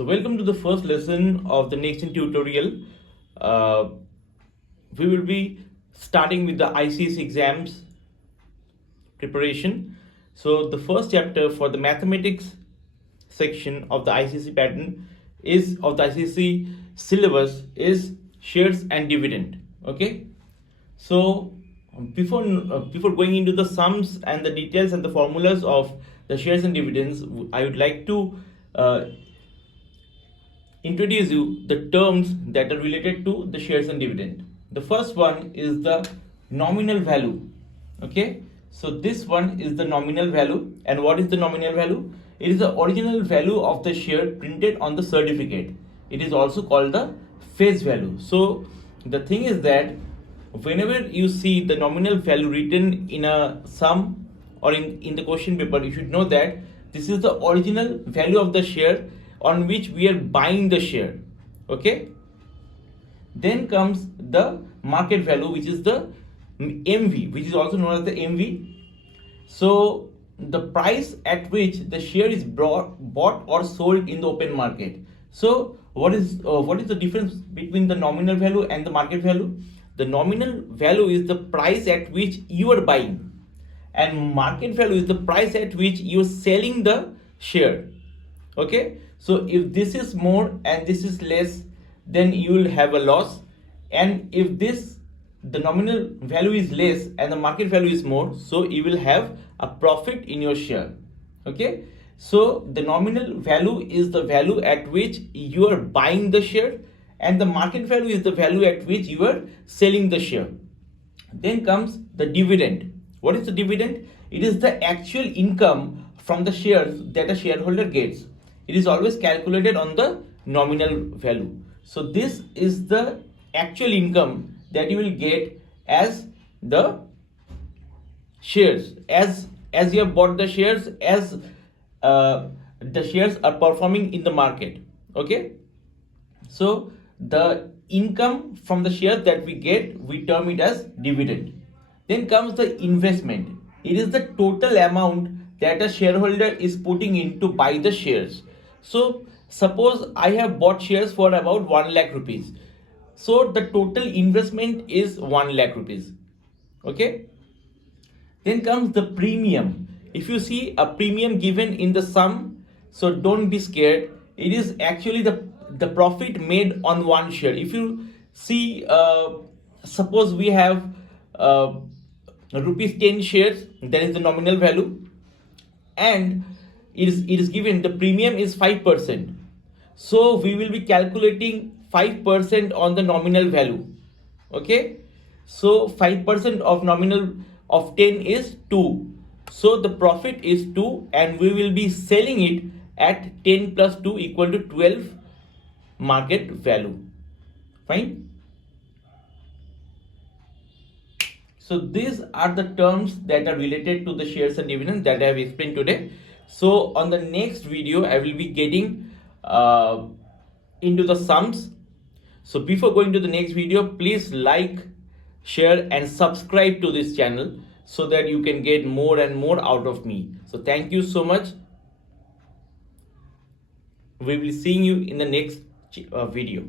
So welcome to the first lesson of the NextGen tutorial. We will be starting with the ICSE exams preparation. So the first chapter for the mathematics section of the ICSE pattern is of the ICSE syllabus is shares and dividend. Okay. So before going into the sums and the details and the formulas of the shares and dividends, I would like to introduce you the terms that are related to the shares and dividend. The first one is the nominal value. Okay, so this one is the nominal value. And what is the nominal value? It is the original value of the share printed on the certificate. It is also called the face value. So the thing is that whenever you see the nominal value written in a sum or in the question paper, you should know that this is the original value of the share on which we are buying the share. Okay, then comes the market value, which is the MV, which is also known as the MV. So the price at which the share is bought or sold in the open market. So what is the difference between the nominal value and the market value? The nominal value is the price at which you are buying, and market value is the price at which you are selling the share. Okay, so if this is more and this is less, then you will have a loss. And if the nominal value is less and the market value is more, so you will have a profit in your share. Okay, so the nominal value is the value at which you are buying the share, and the market value is the value at which you are selling the share. Then comes the dividend. What is the dividend? It is the actual income from the shares that a shareholder gets. It is always calculated on the nominal value. So this is the actual income that you will get as the shares, as you have bought the shares, as the shares are performing in the market. Okay, so the income from the shares that we get, we term it as dividend. Then comes the investment. It is the total amount that a shareholder is putting in to buy the shares. So suppose I have bought shares for about 1 lakh rupees. So the total investment is 1 lakh rupees. Okay. Then comes the premium. If you see a premium given in the sum, so don't be scared. It is actually the profit made on one share. If you see, suppose we have rupees 10 shares, that is the nominal value, and it is given the premium is 5%. So we will be calculating 5% on the nominal value. Okay, so 5% of nominal of 10 is 2. So the profit is 2, and we will be selling it at 10 plus 2 equal to 12 market value. Fine. So these are the terms that are related to the shares and dividends that I have explained today. So on the next video, I will be getting into the sums. So before going to the next video, please like, share and subscribe to this channel so that you can get more and more out of me. So thank you so much. We will be seeing you in the next video.